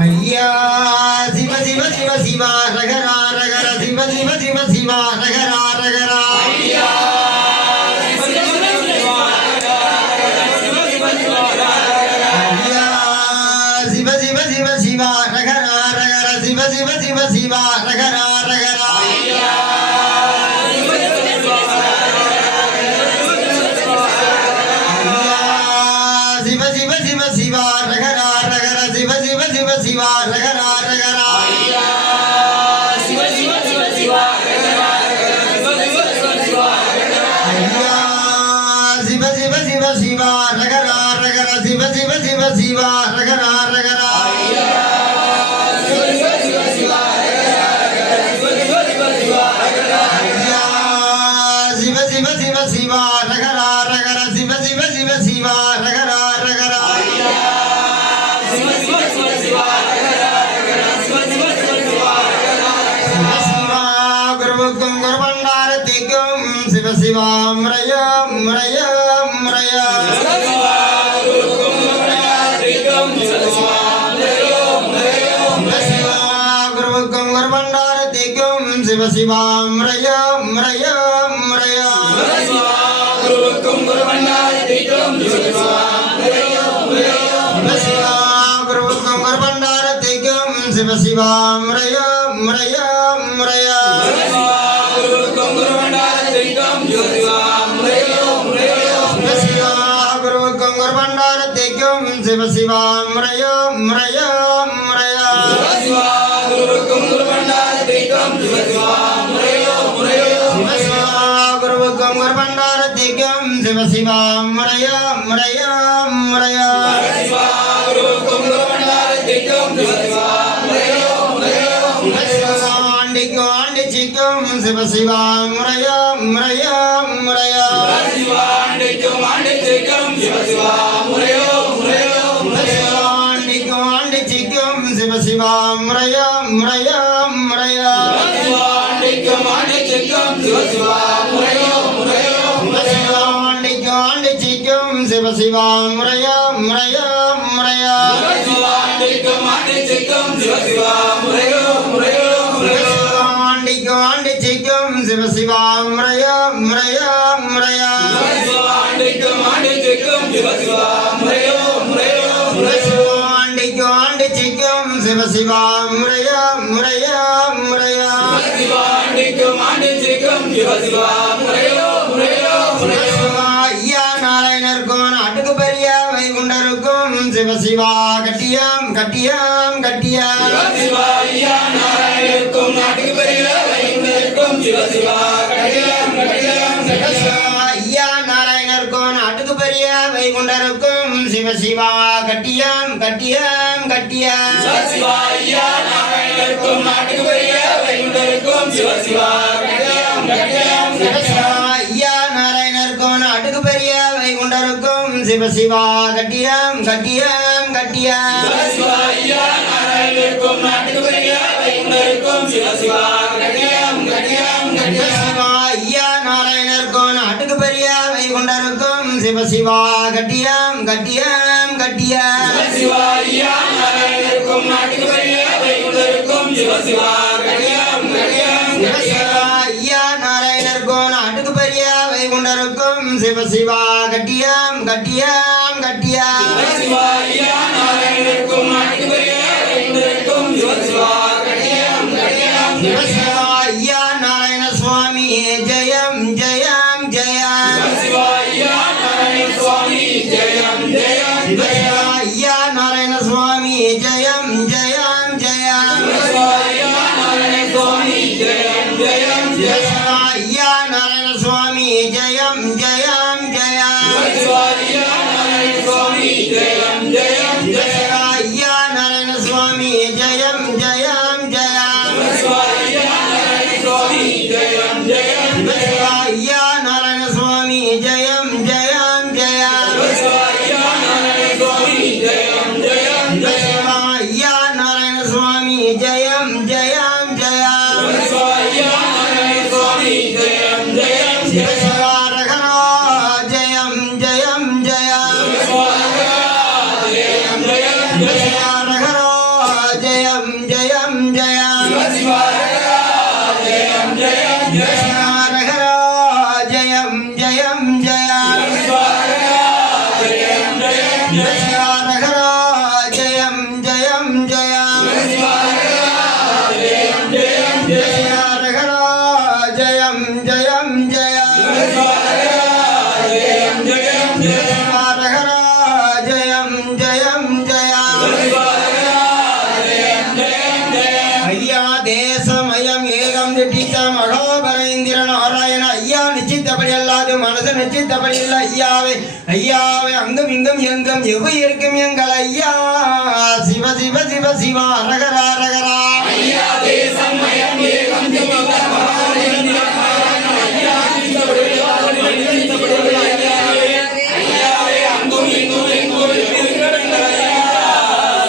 ஐயா சிவ சிவ சிவ சிவா ரகரா ரகர சிவ சிவ சிவ சிவா ரகரா ரகரா சிவ சிவ சிவ சிவா ரகரா ரகர சிவ சிவ சிவ சிவா ரகரா ரகரா சிவ சிவ சிவ சிவா ரகரா ரகர சிவ சிவ சிவ சிவா ரகரா ரகரா சிவ சிவ சிவ சிவா ரகரா ரகர சிவ சிவ சிவ சிவா ரகரா ரகர சிவ சிவ சிவ சிவா ரகரா ரகரா சிவ சிவ சிவ சிவா ரகரா ரகர சிவ சிவ சிவ சிவா ரகரா ரகர சிவ சிவ சிவ சிவா ரகரா ரகரா சிவ சிவ சிவ சிவா ரகரா ரகர சிவ சிவ சிவ சிவா ரகரா ரகரா சிவா குருவுக்கும் குருபண்டாரத்திக்கும் சிவ சிவா முறைய முறைய முறைய குருவுக்கும் குருபண்டாரத்திக்கும் சிவ சிவா முறைய முறைய முறைய குருவுக்கும் குருபண்டாரத்திக்கும் சிவ சிவா முறைய முறைய குருவுக்கும் குருபண்டாரத்திக்கும் சிவ சிவா முறைய முறைய முறைய குருவுக்கும் குருபண்டாரத்திக்கும் சிவ சிவா முறைய முறைய குருவுக்கும் குருபண்டாரத்திக்கும் சிவ சிவா முறைய முறைய முறைய குருவுக்கும் குருபண்டாரத்திக்கும் சிவ சிவா முறைய முறைய குருவுக்கும் குருபண்டாரத்திக்கும் சிவ சிவா முறைய முறைய முறைய குருவுக்கும் குருபண்டாரத்திக்கும் சிவ சிவா முறைய முறைய ஆண்டிக்கும் ஆண்டிச்சிக்கும் சிவ சிவா முறைய முறைய முறைய ஆண்டிக்கும் ஆண்டிச்சிக்கும் சிவ சிவா முறைய முறைய ஆண்டிக்கும் ஆண்டிச்சிக்கும் சிவ சிவா முறைய முறைய முறைய ஆண்டிக்கும் ஆண்டிச்சிக்கும் சிவ சிவா முறைய முறைய ஆண்டிக்கும் ஆண்டிச்சிக்கும் சிவ சிவா முறைய முறைய முறைய ஆண்டிக்கும் ஆண்டிச்சிக்கும் சிவ சிவா முறைய முறைய ஆண்டிக்கும் ஆண்டிச்சிக்கும் சிவ சிவா முறைய முறைய முறைய ஆண்டிக்கும் ஆண்டிச்சிக்கும் சிவ சிவா முறைய முறைய ஆண்டிக்கும் ஆண்டிச்சிக்கும் சிவ சிவா முறைய முறைய முறைய ஆண்டிக்கும் ஆண்டிச்சிக்கும் சிவ சிவா முறைய முறைய ஐயா நாராயணருக்கும் நாட்டுக்கு பெரிய வைகுண்டருக்கும் சிவ சிவா கட்டியம் கட்டியம் கட்டியம் ஐயா நாராயணருக்கும் நாட்டுக்கு பெரிய வைகுண்டருக்கும் சிவ சிவா கட்டியம் கட்டியம் ஐயா நாராயணருக்கும் நாட்டுக்கு பெரிய வைகுண்டருக்கும் சிவ சிவா கட்டியம் கட்டியம் கட்டியம் ஐயா நாராயணருக்கும் நாட்டுக்கு பெரிய வைகுண்டருக்கும் சிவ சிவா கட்டியம் கட்டியம் ஐயா நாராயணருக்கும் நாட்டுக்கு பெரிய வைகுண்டருக்கும் சிவ சிவா கட்டியம் கட்டியம் கட்டியம் ஐயா நாராயணருக்கும் நாட்டுக்கு பெரிய வைகுண்டருக்கும் சிவ சிவா கட்டியம் கட்டியம் கட்டியம் ஐயா நாராயணருக்கும் நாட்டுக்கு பெரிய வைகுண்டருக்கும் சிவ சிவா கட்டியம் கட்டியம் கட்டியம் ஐயா நாராயணருக்கும் நாட்டுக்கு பெரிய வைகுண்டருக்கும் சிவ சிவா கட்டியம் கட்டியம் ஐயா நாராயணருக்கும் நாட்டுக்கு பெரிய வைகுண்டருக்கும் சிவ சிவா கட்டியம் கட்டியம் கட்டியம் ஐயா நாராயணருக்கும் நாட்டுக்கு பெரிய வைகுண்டருக்கும் சிவ சிவா கட்டியம் கட்டியம் ஐயா நாராயண சுவாமி ஜெயம் ஜெயம் ஜெயம் ஐயா நாராயண சுவாமி ஜெயம் ஜெயம் ஐயா நாராயண சுவாமி ஜெயம் ஜெயம் ஜெயம் ஐயா நாராயண சுவாமி ஜெயம் ஜெயம் ஐயா நாராயண சுவாமி ஜெயம் ஜெயம் ஜெயம் ஐயா நாராயண சுவாமி ஜெயம் ஜெயம் ஐயா நாராயண சுவாமி ஜெயம் ஜெயம் ஜெயம் ஐயா நாராயண சுவாமி ஜெயம் ஜெயம் ஐயா நாராயண சுவாமி ஜெயம் ஜெயம் ஜெயம் ஐயா நாராயண சுவாமி ஜெயம் ஜெயம் ஐயா நாராயண ரகரா ஜெயம் ஜெயம் ஜெயம் ரகரா ஜெயம் ஜெயம் ஜெயம் ரகரா ஜெயம் ஜெயம் ஜெயம் ரகரா ஜெயம் ஜெயம் ஜெயம் ரகரா ஜெயம் ஜெயம் ஜெயம் ஐயா தேசமயம் ஏகம் திட்டித்த மகாபரேந்திர நாராயண ஐயா நிச்சித்தபடி அல்லாது மனசு நிச்சித்தபடி இல்ல ஐயாவே ஐயாவே அங்கும் இங்கும் எங்கும் எவ்வு இருக்கும் எங்கள் ஐயா சிவ சிவ சிவ சிவா ரகரா ரகரா ஐயா தேசமயம் ஏகம் திட்டித்த மகாபரேந்திர நாராயண ஐயா நிச்சித்தபடி அல்லாது மனசு நிச்சித்தபடி ஐயாவே ஐயாவே அங்கும் இங்கும் எங்கும் இருக்கும் எங்கள் ஐயா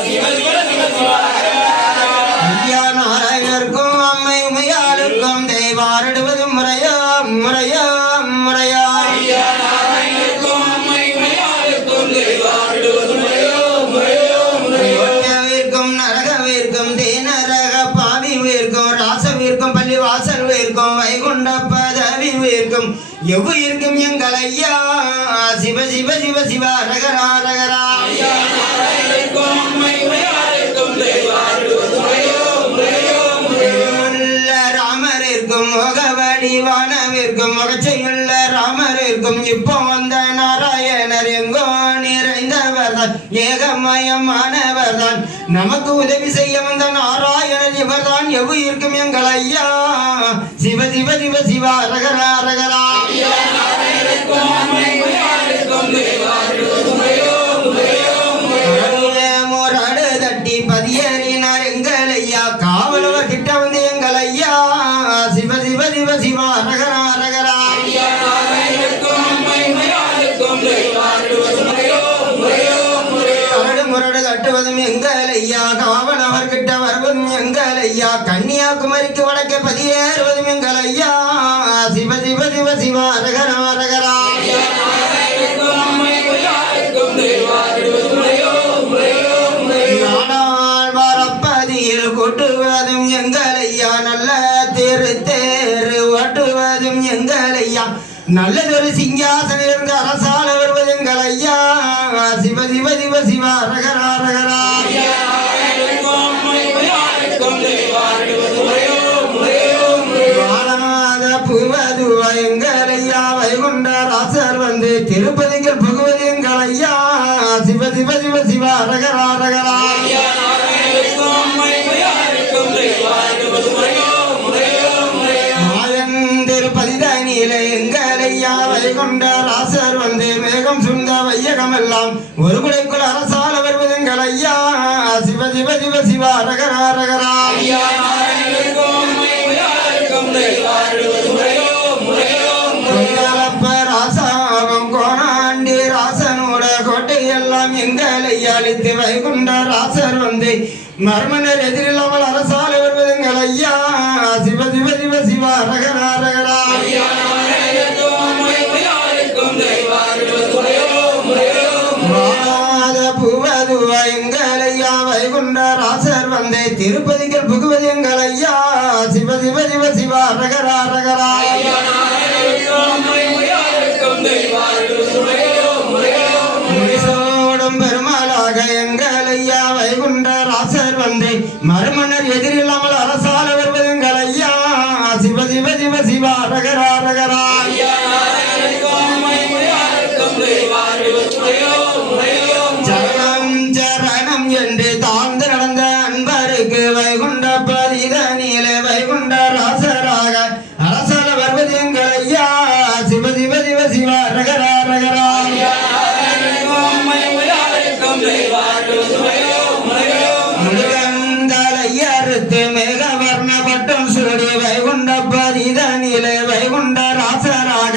சிவ சிவ சிவ சிவா ஐயா நாராயணருக்கும் அம்மை உமையாளுக்கும் தெய்வாரிடுவது முறையா முறையா முறையா ஐயா நாராயணருக்கும் அம்மை உமையாளுக்கும் தெய்வாரிடுவது முறையோ முறையோ முறையோ நரகவிற்கும் தேனரக பாவி வீர்க்கும் ராசவிற்கும் பள்ளி வாசல் வீர்க்கும் வைகுண்ட பதவி வீர்க்கும் எவ்வு இருக்கும் எங்கள் ஐயா சிவ சிவ சிவ சிவா ரகரா ரகரா ஐயா நாராயணருக்கும் அம்மை உமையாளுக்கும் தெய்வாரிடுவது முறையோ ராமரிற்கும் முகவடிவானவிற்கும் முகச்சையுள்ள ராமரிற்கும் இப்போ வந்த நாராயணர் எங்கோ நிறைந்தவர்தான் ஏகமயமானவர்தான் நமக்கு உதவி செய்ய வந்த நாராயணர் இவர்தான் எவ்வு இருக்கும் எங்கள் ஐயா சிவ சிவ சிவ சிவா ரகரா ரகரா முரடு தட்டி பதியறினார் எங்கள் ஐயா காவலவர் கிட்ட வந்து எங்கள் ஐயா சிவ சிவ சிவ சிவா ரகரா ரகரா முரடு தட்டுவதும் எங்கள் ஐயா காவலவர் கிட்ட வருவதும் எங்கள் ஐயா கன்னியாகுமரிக்கு வடக்கே பதியேறுவதும் எங்கள் ஐயா சிவ சிவ சிவ சிவா ரகரா ரகரா நாடாள் வரப்பதியில் கொட்டுவதும் எங்கள் ஐயா நல்ல தேரு ஓட்டுவதும் எங்கள் ஐயா நல்லதொரு சிங்காசனம் இருந்து அரசால வருவது எங்கள் ஐயா சிவ சிவ சிவ சிவா ரகரா ரகரா புவதுவ எங்கள் ஐயா வைகுண்ட ராசர் வந்து திருப்பதிகள் புகுவது எங்கள் ஐயா சிவ சிவ சிவ சிவா ரகரா ரகரா திருப்பதிதனிலே எங்கள் ஐயா வைகுண்ட ராசர் வந்து மேகம் சுந்த வையகம் எல்லாம் ஒரு குடைக்குள் அரசால வருவது எங்கள் ஐயா சிவ சிவ சிவ சிவா ரகரா ரகரா ராசாவும் கோணாண்டி ராசனோட கோட்டை எல்லாம் எங்கள் ஐயா அளித்து வைகுண்ட ராசர் வந்து மர்மனர் எதிரில்லாமல் அரசால வருவது எங்கள் ஐயா சிவ சிவ சிவ சிவா ரகரா ரகரா புவதுவ எங்கள் ஐயா வைகுண்ட ராசர் வந்து திருப்பதிகள் புகுவது எங்கள் ஐயா சிவ சிவ சிவ சிவா ரகரா ரகரா பெருமாளாக எங்கள் ஐயா வைகுண்ட ராசர் வந்து மறுமன்னர் எதிரில்லாமல் அரசால வருவது எங்கள் ஐயா சிவ சிவ சிவ சிவா ரகரா ரகரா சரணம் சரணம் என்று தாழ்ந்து நடந்த அன்பருக்கு வைகுண்ட பதிதனிலே வைகுண்ட ராசராக அரசால வருவது எங்கள் ஐயா சிவ சிவ சிவ சிவா ரகரா ரகரா முருகந்தலையறுத்து மேகவர்ண பட்டம் சூடி வைகுண்ட பதிதனிலே வைகுண்ட ராசராக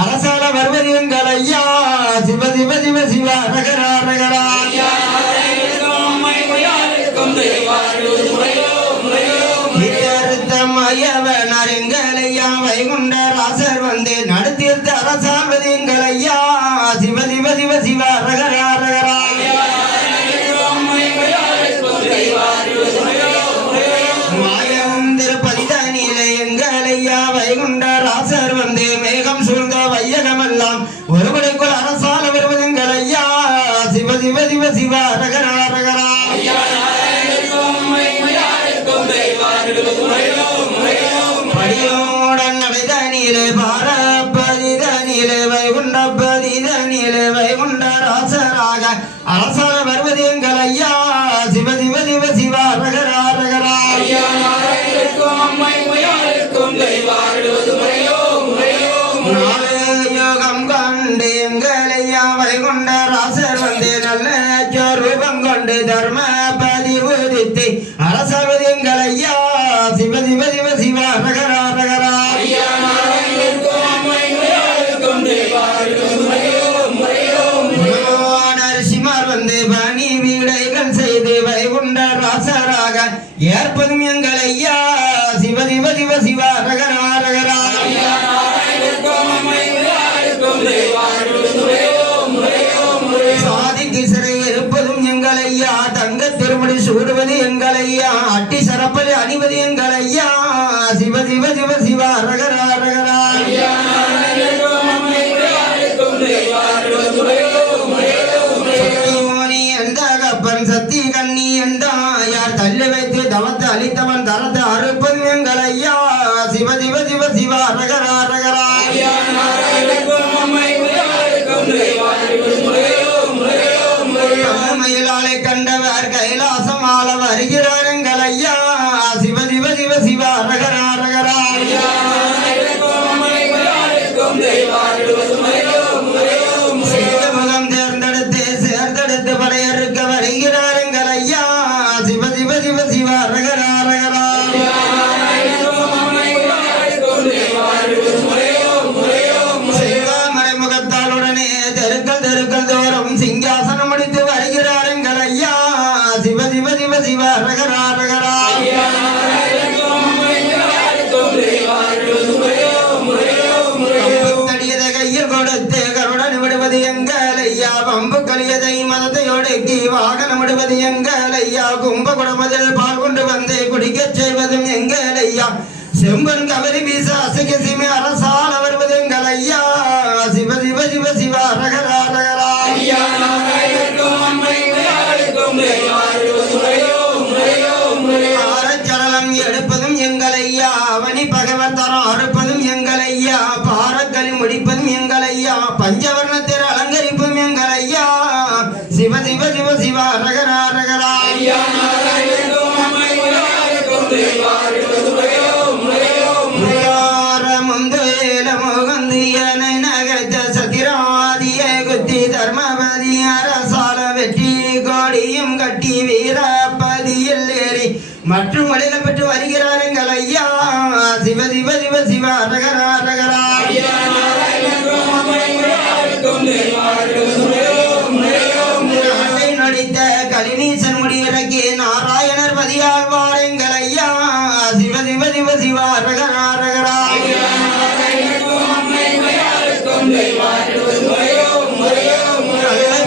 அரசால வருவது எங்கள் ஐயா சிவ சிவ சிவ சிவா ரகரா ரகரா மயவனார் எங்கள் ஐயா வைகுண்ட ராசர் வந்து நடுத்தீர்த்த அரசால்வது எங்கள் ஐயா சிவ சிவ சிவ சிவா ரகரா ரகரா வைத்து அரசாள்வது எங்கள் ஐயா சிவ சிவ சிவ சிவா ரகரா ரகரா நரசிம்மார் வந்து பணி வீடைகள் செய்து வைகுண்ட ராசராக ஏற்பதும் எங்கள் ஐயா சிவ சிவ சிவ சிவா ரகரா ரகரா சாதிக்கு சிறை இருப்பதும் எங்கள் ஐயா தங்க திருமணி சூடுவது எங்கள் ஐயா அட்டி சரப்பலி அணிவது எங்கள் ஐயா சிவ சிவ சிவ சிவா ரகரா ரகரா சக்தி கண்ணி என்றா யார் தள்ளி வைத்து தவத்தை அளித்தவன் தரத்தை அறுப்பது எங்கள் ஐயா சிவ சிவ சிவ சிவா ரகரா ரகரா மயிலாலை கண்டவர் கைலாசம் ஆள வருகிறார் எங்கள் ஐயா சிவ சிவ சிவ சிவா ரகரா ரகரா முகம் தேர்ந்தெடுத்து சேர்ந்தெடுத்து படையறுக்க வருகிறார் எங்கள் ஐயா சிவ சிவ சிவ சிவா ரகரா ரகரா மறைமுகத்தாலுடனே தெருக்கள் தெருக்கள் தோறும் சிங்காசனம் முடித்து வருகிறார் எங்கள் ஐயா சிவ சிவ சிவ சிவா ரகரா ரகரா கையில் கொடுத்து கருடன் விடுவது எங்கள் ஐயா பம்பு கலியதை மதத்தை ஒடுக்கி வாகனம் விடுவது எங்கள் ஐயா கும்ப குடமதில் பால் கொண்டு வந்து குடிக்கச் செய்வதும் எங்கள் ஐயா செம்பன் கவரி வீச அசைக்க சீமை அரசால வருவது எங்கள் ஐயா சிவ சிவ சிவ சிவா ரகரா ரகரா ஆரச்சரலம் எடுப்பதும் எங்கள் ஐயா அவனி பகவன் தரம் அறுப்பதும் எங்கள் ஐயா பாரக்களி முடிப்பதும் எங்கள் ஐயா பஞ்சவர்ணத்தில் அலங்கரிப்பும் எங்கள் ஐயா சிவ சிவ சிவ சிவா ரகரா ரகரா முகந்தியனை நகர்த்த சத்திராதிய குத்தி தர்மபதி அரசால வெற்றி கோடியும் கட்டி வீரப்பதியில் ஏறி மற்றும் வழிகள் பெற்று வருகிறார் எங்கள் ஐயா சிவ சிவ சிவ சிவா ரகரா ரகரா நடித்த கலினீசன் முடியிறக்கி நாராயணர் பதியாழ்வார் எங்கள் ஐயா சிவ சிவ சிவ சிவா ரகரா ரகரா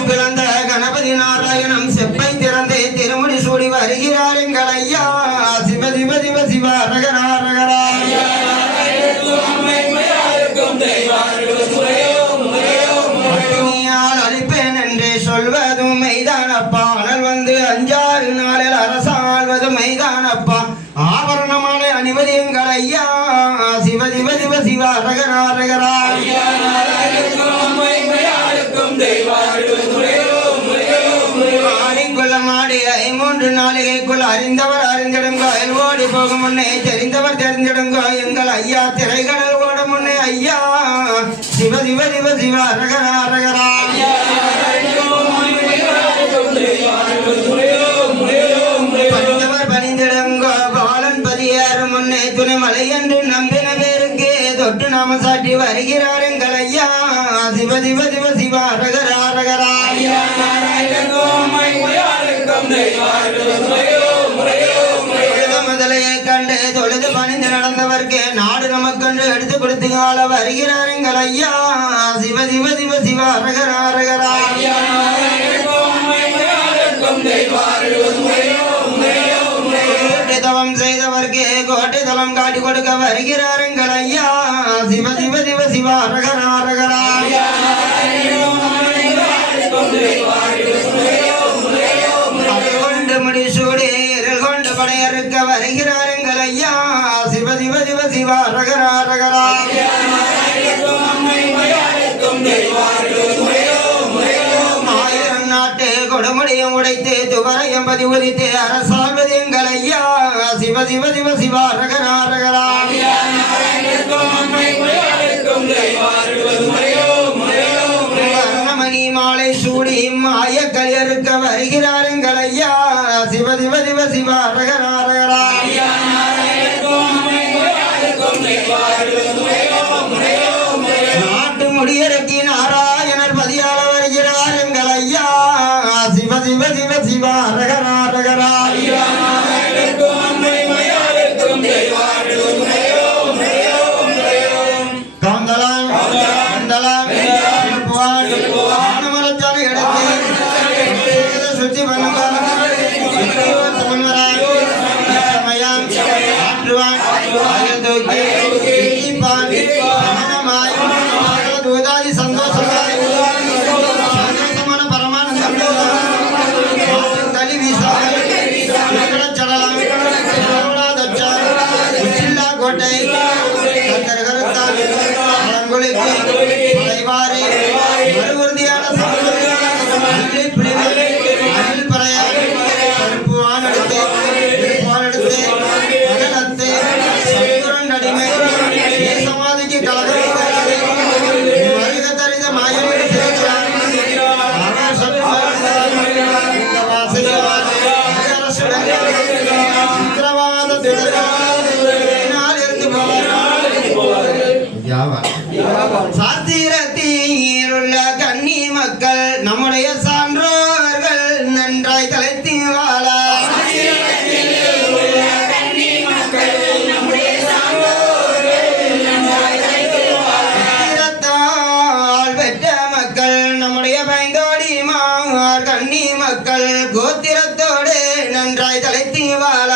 பிறந்த கணபதி நாராயணம் செப்பை திறந்து திருமுடி சூடி வருகிறார் எங்கள் ஐயா சிவ சிவ சிவ சிவா ரகரா ரகரா அழிப்பேன் என்று சொல்வதும் மெய்தானப்பா அனல் வந்து 5-6 நாளில் அரசாழ்வதும் மெய்தானப்பா ஆபரணமான அணிவது எங்கள் ஐயா சிவ சிவ சிவ சிவா ரகரா ரகரா மாடி 3 நாளிகைக்குள் அறிந்தவர் அறிந்திடுங்க ஓடி போகும் முன்னே தெரிந்தவர் தெரிஞ்சிடுங்க எங்கள் ஐயா திரைக்கடல் ஓட முன்னே ஐயா சிவ சிவ சிவ சிவா ரகரா ரகரா பணிந்தவர் பணிந்திடுங்க பாலன் பதியாறு முன்னே துணைமலை என்று நம்பின பேருக்கு தொட்டு நாம சாட்டி வருகிறார் எங்கள் ஐயா சிவ சிவ சிவ சிவா ரகரா ரகரா முதலையை கண்டு தொழுது பணிந்து நடந்தவர்க்கு நாடு நமக்கென்று எடுத்து கொடுத்து ஆள வருகிறார் எங்கள் ஐயா சிவ சிவ சிவ சிவா ரகரா ரகரா தவம் செய்தவர்க்கு கோட்டை தலம் காட்டி கொடுக்க வருகிறார் எங்கள் ஐயா சிவ சிவ சிவ சிவா ரகரா ரகரா கொண்டு படையறுக்க வருகிறார் எங்கள் ஐயா சிவ சிவ சிவ சிவா ரகரா ரகரா ஆயிரம் நாட்டு கொடுமுடியும் உடைத்து துவரையும் பதி உரித்து அரசாள்வது எங்கள் ஐயா சிவ சிவ சிவ சிவா ரகரா ரகரா மணி மாலை சூடி மாய கலியறுக்க வருகிறார் எங்கள் ஐயா சிவ சிவ சிவ சிவ ரகரா ரகரா நாட்டு முடியறக்கி நாராயணர் பதியால வருகிறார் எங்கள் ஐயா சிவ சிவ சிவ சிவ ரகரா ரகரா காந்தலாம் கந்தலாம் ஆனமரச்சாலை எடுத்து சுற்றி பண்ணுவான் சமயம் ஆற்றுவான் அயல் தூக்கி இப்பான் சமணமாய் தூதாதி சந்தோஷமாய் சந்தோஷமான பரமானந்தம் தலி வீசாய் சடலாம் உச்சில்லா கோட்டை கந்தர் கருத்தான் பழங்குளிக்கு மலைவாரி மறுவுறுதியான அணில் பறைய பருப்பு வானெடுத்து எடுத்து அகலத்து சத்துரன் அடிமை சமாதிக்கு கலகம் வருக தரித மாயவன் சாத்திரத்தில் உள்ள கன்னி மக்கள் நம்முடைய சான்றோர்கள் நன்றாய் தலைத்தி வாழ பெற்ற மக்கள் நம்முடைய பைந்தோடி மார் கன்னி மக்கள் கோத்திரத்தோடு நன்றாய் தலைத்தி வாழ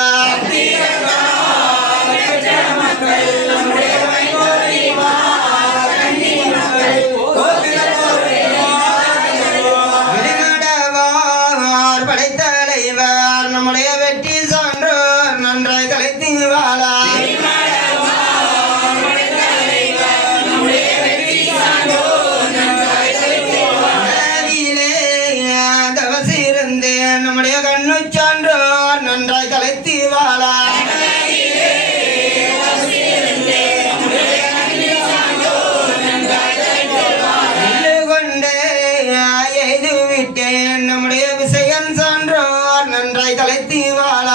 படைத்தலைவர் நம்முடைய வெற்றி சான்றோர் நன்றாய் தலைத்தி வாழ தவசிருந்து நம்முடைய கண்ணு சான்றோர் நன்றாய் தலைத்தி வாழ நம்முடைய விஷயன் சான்றோர் நன்றாய் தலைத்தி வாழ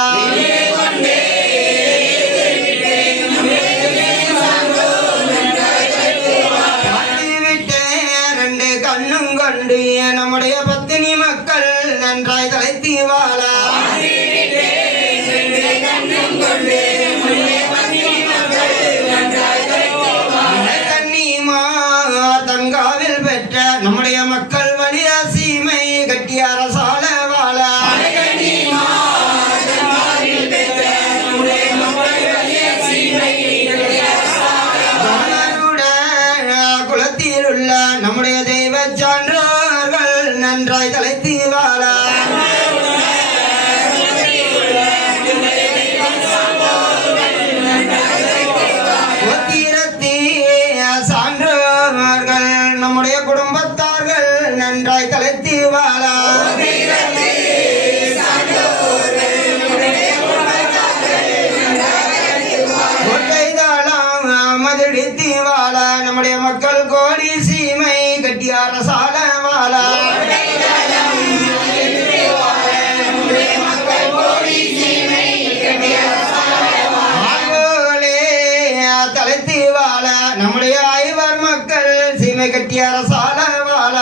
ரெண்டு கண்ணும் கொண்டு நம்முடைய பத்தினி மக்கள் நன்றாய் தலைத்தி வாழ கன்னிமா தங்காவில் பெற்ற நம்முடைய மக்கள் வலிய சீமை கட்டிய அரசால வாழ குலத்தில் உள்ள நம்முடைய தெய்வ சான்றோர்கள் நன்றாய் தலைத்தி வாழ சான்றோர்கள் நம்முடைய குடும்பத்தார்கள் நன்றாய் தலைத்தி வாழ மதிடித்தி வாழ நம்முடைய மக்கள் கோடி சீமை கட்டி அரசால வாழ தலைத்தி வாழ நம்முடைய ஐவர் மக்கள் சீமை கட்டி அரசால வாழ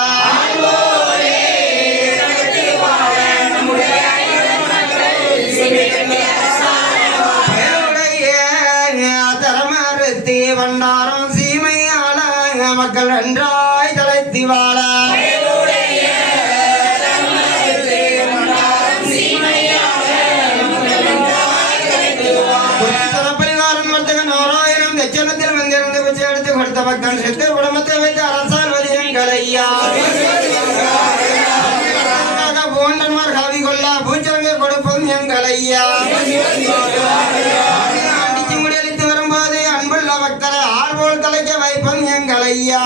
தரமறுத்தி வண்டாரம் சீமையால மக்கள் நன்றாய் தலைத்தி வாழ பரிவாரன் வர்த்தக நாராயணம் தட்சணத்தில் வந்திருந்து பிச்சை எடுத்து கொடுத்த பக்தன் சித்தர் குடும்பத்தை வைத்து அரசால் வதியங்கள் ஐயா போன்றன்மார் காவி கொள்ளா பூச்சரங்கை கொடுப்பதும் எங்கள் ஐயா அடிச்சு முடியளித்து வரும்போது அன்புள்ள பக்தரை ஆள் போல் தலைக்க வைப்பதும் எங்கள் ஐயா